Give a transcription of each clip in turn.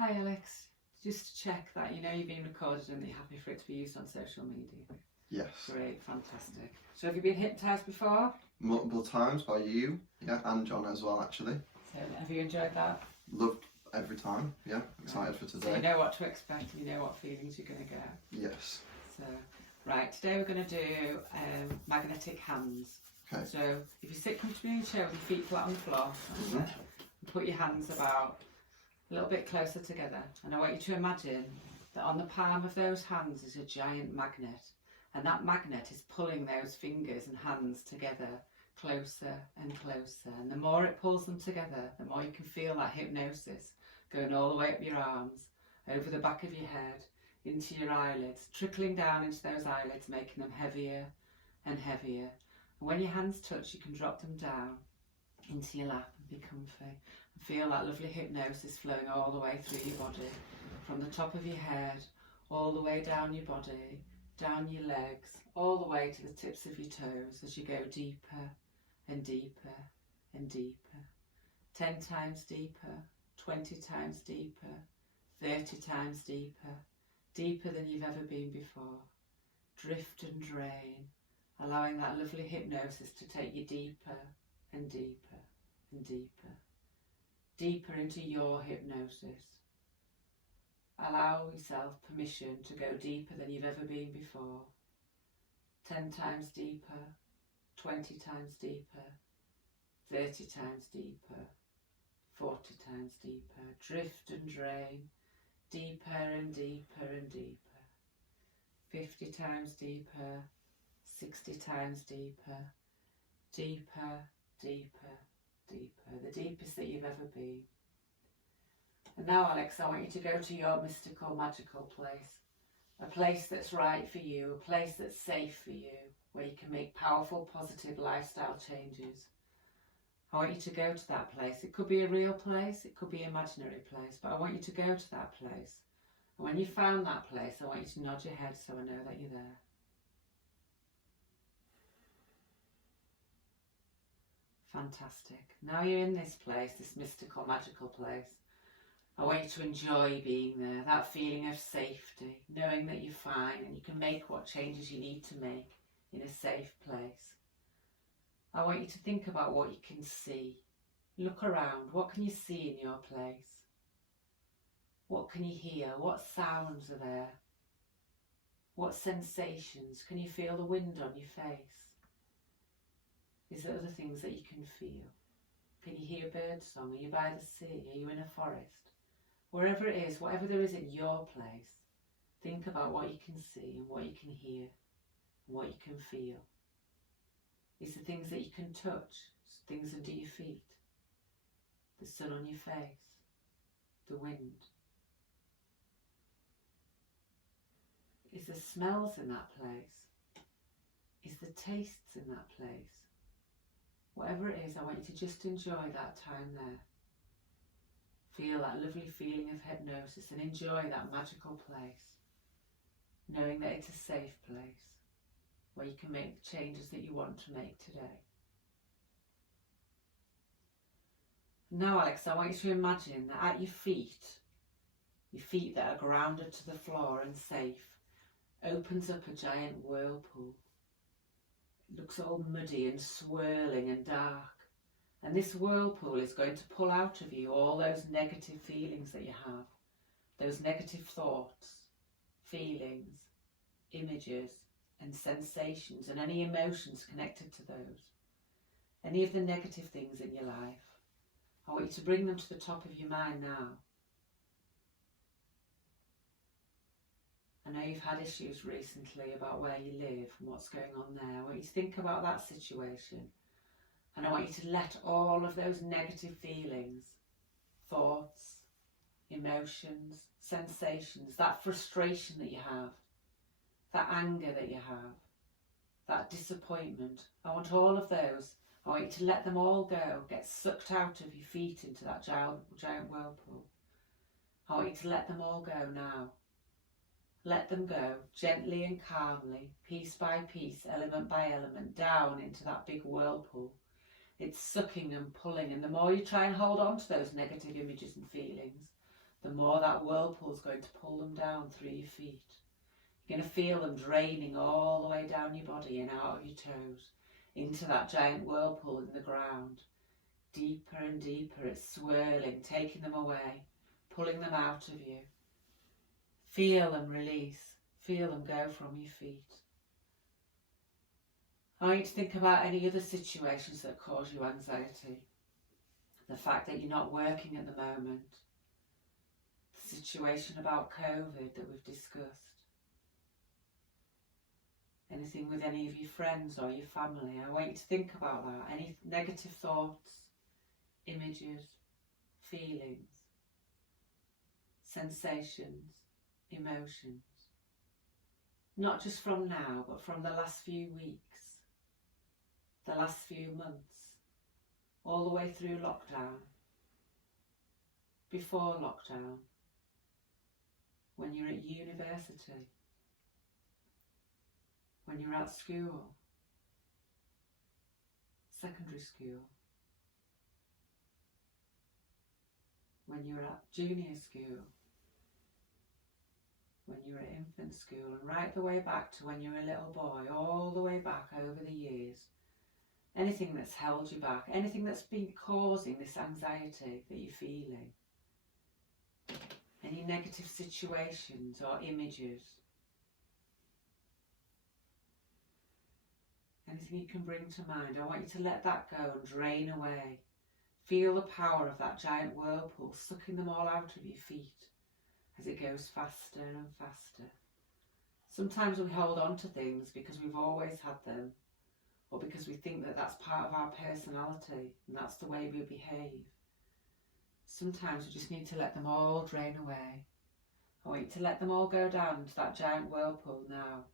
Hi Alex, just to check that you know you're being recorded and that you're happy for it to be used on social media. Yes. Great, fantastic. So have you been hypnotised before? Multiple times by you, yeah, and John as well actually. So have you enjoyed that? Loved every time, yeah, excited for today. So you know what to expect, you know what feelings you're going to get. Yes. So, right, today we're going to do magnetic hands. Okay. So if you sit comfortably in your chair with your feet flat on the floor, and put your hands about a little bit closer together, and I want you to imagine that on the palm of those hands is a giant magnet, and that magnet is pulling those fingers and hands together closer and closer, and the more it pulls them together, the more you can feel that hypnosis going all the way up your arms, over the back of your head, into your eyelids, trickling down into those eyelids, making them heavier and heavier. And when your hands touch, you can drop them down into your lap and be comfy. Feel that lovely hypnosis flowing all the way through your body, from the top of your head, all the way down your body, down your legs, all the way to the tips of your toes as you go deeper and deeper and deeper. 10 times deeper, 20 times deeper, 30 times deeper, deeper than you've ever been before. Drift and drain, allowing that lovely hypnosis to take you deeper and deeper and deeper. Deeper into your hypnosis. Allow yourself permission to go deeper than you've ever been before. 10 times deeper, 20 times deeper, 30 times deeper, 40 times deeper. Drift and drain, deeper and deeper and deeper. 50 times deeper, 60 times deeper, deeper, deeper, deeper, the deepest that you've ever been. And now, Alex, I want you to go to your mystical, magical place, a place that's right for you, a place that's safe for you, where you can make powerful, positive lifestyle changes. I want you to go to that place. It could be a real place, it could be an imaginary place, but I want you to go to that place. And when you found that place, I want you to nod your head so I know that you're there. Fantastic. Now you're in this place, this mystical, magical place. I want you to enjoy being there, that feeling of safety, knowing that you're fine and you can make what changes you need to make in a safe place. I want you to think about what you can see. Look around. What can you see in your place? What can you hear? What sounds are there? What sensations? Can you feel the wind on your face? Is there other things that you can feel? Can you hear bird song? Are you by the sea? Are you in a forest? Wherever it is, whatever there is in your place, think about what you can see and what you can hear and what you can feel. Is the things that you can touch, things under your feet, the sun on your face, the wind. Is there smells in that place? Is there tastes in that place? Whatever it is, I want you to just enjoy that time there. Feel that lovely feeling of hypnosis and enjoy that magical place, knowing that it's a safe place where you can make the changes that you want to make today. Now, Alex, I want you to imagine that at your feet that are grounded to the floor and safe, opens up a giant whirlpool. It looks all muddy and swirling and dark. And this whirlpool is going to pull out of you all those negative feelings that you have, those negative thoughts, feelings, images and sensations and any emotions connected to those. Any of the negative things in your life. I want you to bring them to the top of your mind now. I know you've had issues recently about where you live and what's going on there. I want you to think about that situation. And I want you to let all of those negative feelings, thoughts, emotions, sensations, that frustration that you have, that anger that you have, that disappointment, I want all of those, I want you to let them all go, get sucked out of your feet into that giant whirlpool. I want you to let them all go now. Let them go gently and calmly, piece by piece, element by element, down into that big whirlpool. It's sucking and pulling, and the more you try and hold on to those negative images and feelings, the more that whirlpool is going to pull them down through your feet. You're going to feel them draining all the way down your body and out of your toes into that giant whirlpool in the ground. Deeper and deeper, it's swirling, taking them away, pulling them out of you. Feel them release, feel them go from your feet. I want you to think about any other situations that cause you anxiety. The fact that you're not working at the moment. The situation about COVID that we've discussed. Anything with any of your friends or your family. I want you to think about that. Any negative thoughts, images, feelings, sensations, emotions. Not just from now, but from the last few weeks, the last few months, all the way through lockdown, before lockdown, when you're at university, when you're at school, secondary school, when you're at junior school, when you're at infant school, and right the way back to when you were a little boy, all the way back over the years. Anything that's held you back, anything that's been causing this anxiety that you're feeling, any negative situations or images, anything you can bring to mind, I want you to let that go and drain away. Feel the power of that giant whirlpool sucking them all out of your feet as it goes faster and faster. Sometimes we hold on to things because we've always had them, or because we think that that's part of our personality and that's the way we behave. Sometimes we just need to let them all drain away. I want you to let them all go down into that giant whirlpool now.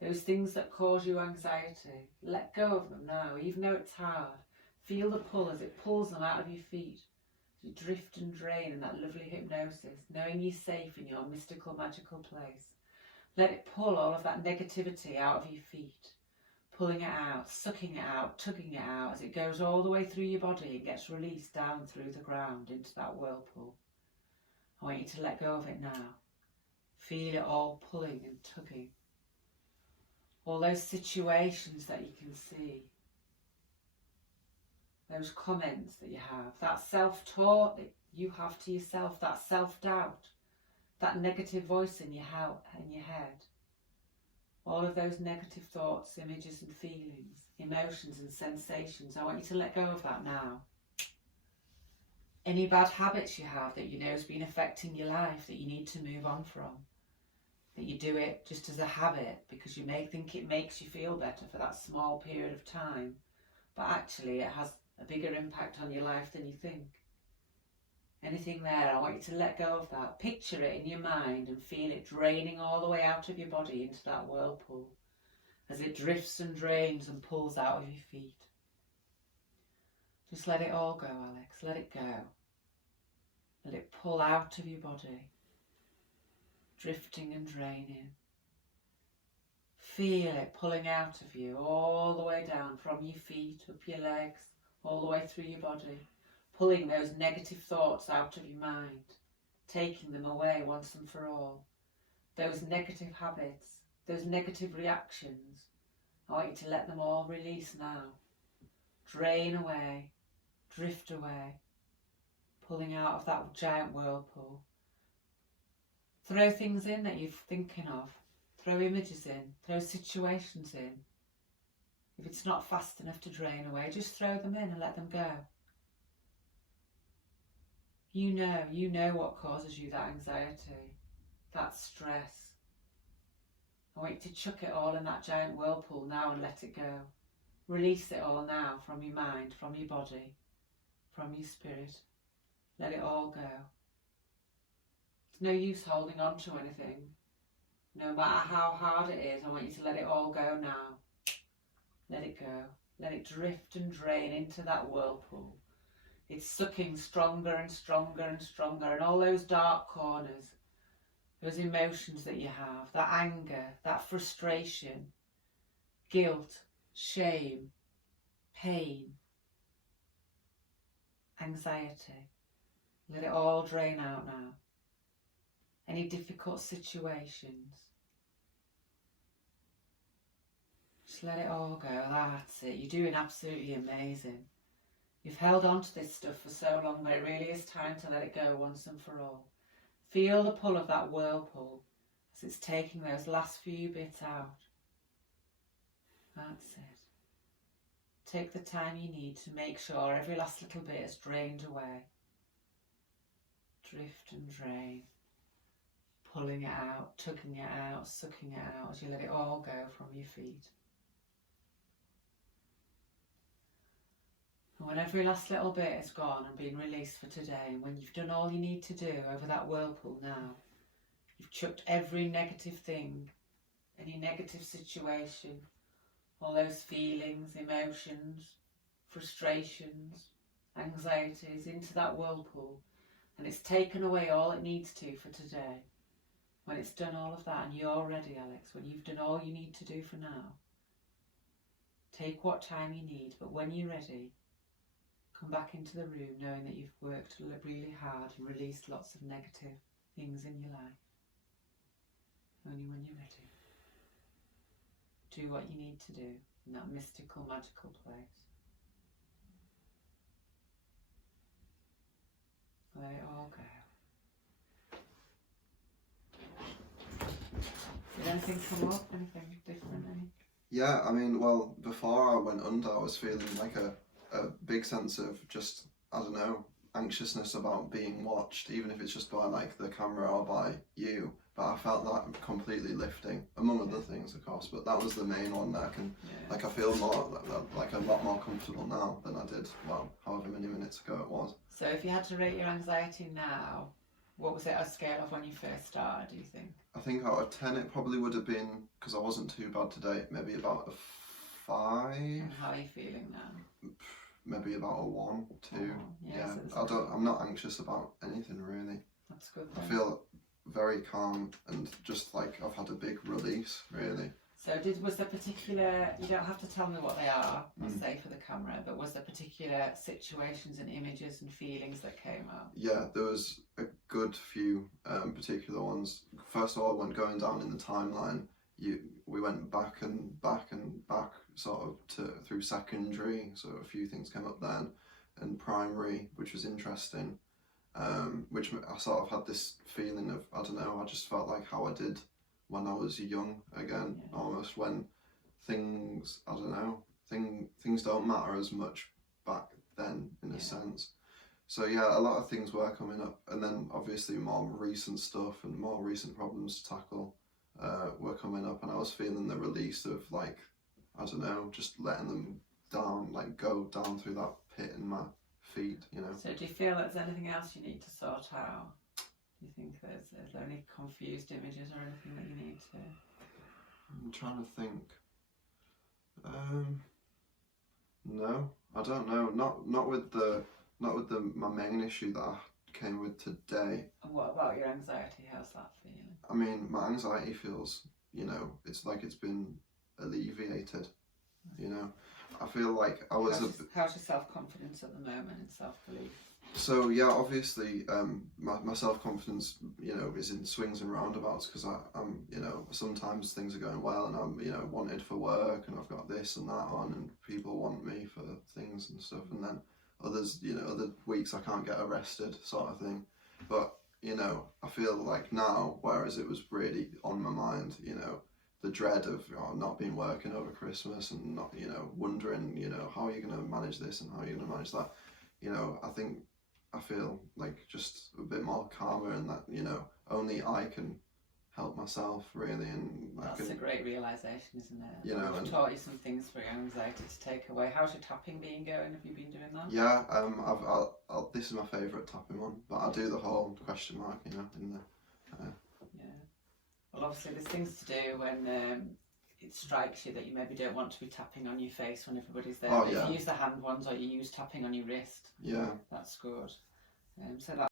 Those things that cause you anxiety, let go of them now, even though it's hard. Feel the pull as it pulls them out of your feet. You drift and drain in that lovely hypnosis, knowing you're safe in your mystical, magical place. Let it pull all of that negativity out of your feet, pulling it out, sucking it out, tugging it out as it goes all the way through your body and gets released down through the ground into that whirlpool. I want you to let go of it now. Feel it all pulling and tugging. All those situations that you can see. Those comments that you have, that self-talk that you have to yourself, that self-doubt, that negative voice in your head. All of those negative thoughts, images and feelings, emotions and sensations, I want you to let go of that now. Any bad habits you have that you know has been affecting your life that you need to move on from, that you do it just as a habit because you may think it makes you feel better for that small period of time, but actually it has a bigger impact on your life than you think. Anything there, I want you to let go of that. Picture it in your mind and feel it draining all the way out of your body into that whirlpool as it drifts and drains and pulls out of your feet. Just let it all go, Alex. Let it go. Let it pull out of your body, drifting and draining. Feel it pulling out of you all the way down from your feet, up your legs, all the way through your body, pulling those negative thoughts out of your mind, taking them away once and for all. Those negative habits, those negative reactions, I want you to let them all release now. Drain away, drift away, pulling out of that giant whirlpool. Throw things in that you're thinking of. Throw images in, throw situations in. If it's not fast enough to drain away, just throw them in and let them go. You know what causes you that anxiety, that stress. I want you to chuck it all in that giant whirlpool now and let it go. Release it all now from your mind, from your body, from your spirit. Let it all go. It's no use holding on to anything. No matter how hard it is, I want you to let it all go now. Let it go. Let it drift and drain into that whirlpool. It's sucking stronger and stronger and stronger, and all those dark corners, those emotions that you have, that anger, that frustration, guilt, shame, pain, anxiety. Let it all drain out now. Any difficult situations, just let it all go. That's it. You're doing absolutely amazing. You've held on to this stuff for so long, but it really is time to let it go once and for all. Feel the pull of that whirlpool as it's taking those last few bits out. That's it. Take the time you need to make sure every last little bit is drained away. Drift and drain. Pulling it out, tugging it out, sucking it out as you let it all go from your feet. And when every last little bit is gone and been released for today, and when you've done all you need to do over that whirlpool now, you've chucked every negative thing, any negative situation, all those feelings, emotions, frustrations, anxieties into that whirlpool, and it's taken away all it needs to for today. When it's done all of that and you're ready, Alex, when you've done all you need to do for now, take what time you need, but when you're ready, come back into the room knowing that you've worked really hard and released lots of negative things in your life. Only when you're ready. Do what you need to do in that mystical, magical place. Let it all go. Did anything come up? Anything different? Yeah, I mean, well, before I went under, I was feeling like a big sense of just, I don't know, anxiousness about being watched, even if it's just by like the camera or by you. But I felt that completely lifting, among other things, of course. But that was the main one that like I feel more like a lot more comfortable now than I did, well, however many minutes ago it was. So if you had to rate your anxiety now, what was it a scale of when you first started, do you think? I think out of 10 it probably would have been, because I wasn't too bad today, maybe about a 5. And how are you feeling now? Maybe about a 1, 2. Yeah. So I'm not anxious about anything really. That's good then. I feel very calm and just like I've had a big release really. So was there particular, you don't have to tell me what they are, I'll say for the camera, but was there particular situations and images and feelings that came up? Yeah, there was a good few particular ones. First of all, when going down in the timeline, we went back and back and back sort of through secondary, so a few things came up then, and primary, which was interesting, which I sort of had this feeling of, I don't know, I just felt like how I did when I was young again, almost when things, I don't know, things don't matter as much back then in a sense. So yeah, a lot of things were coming up, and then obviously more recent stuff and more recent problems to tackle were coming up, and I was feeling the release of like, I don't know, just letting them down, like go down through that pit in my feet, you know. So do you feel there's anything else you need to sort out? Do you think is there any confused images or anything that you need to? I'm trying to think. No, I don't know. Not with my main issue that I came with today. And what about your anxiety? How's that feeling? I mean, my anxiety feels, you know, it's like it's been alleviated. You know, I feel like I was. How's your self-confidence at the moment and self-belief? So yeah, obviously, my self-confidence, you know, is in swings and roundabouts because I'm, you know, sometimes things are going well and I'm, you know, wanted for work and I've got this and that on and people want me for things and stuff, and then others, you know, other weeks I can't get arrested, sort of thing. But you know, I feel like now, whereas it was really on my mind, you know, the dread of not being working over Christmas and not, you know, wondering, you know, how are you going to manage this and how are you going to manage that, you know, I feel like just a bit more calmer, and that, you know, only I can help myself really, and that's a great realisation, isn't it? You know, I've taught you some things for your anxiety to take away. How's your tapping been going? Have you been doing that? Yeah, this is my favourite tapping one, but I do the whole question mark, you know, in the. Yeah. Well, obviously there's things to do when it strikes you that you maybe don't want to be tapping on your face when everybody's there. If you use the hand ones or you use tapping on your wrist, yeah, that's good. So that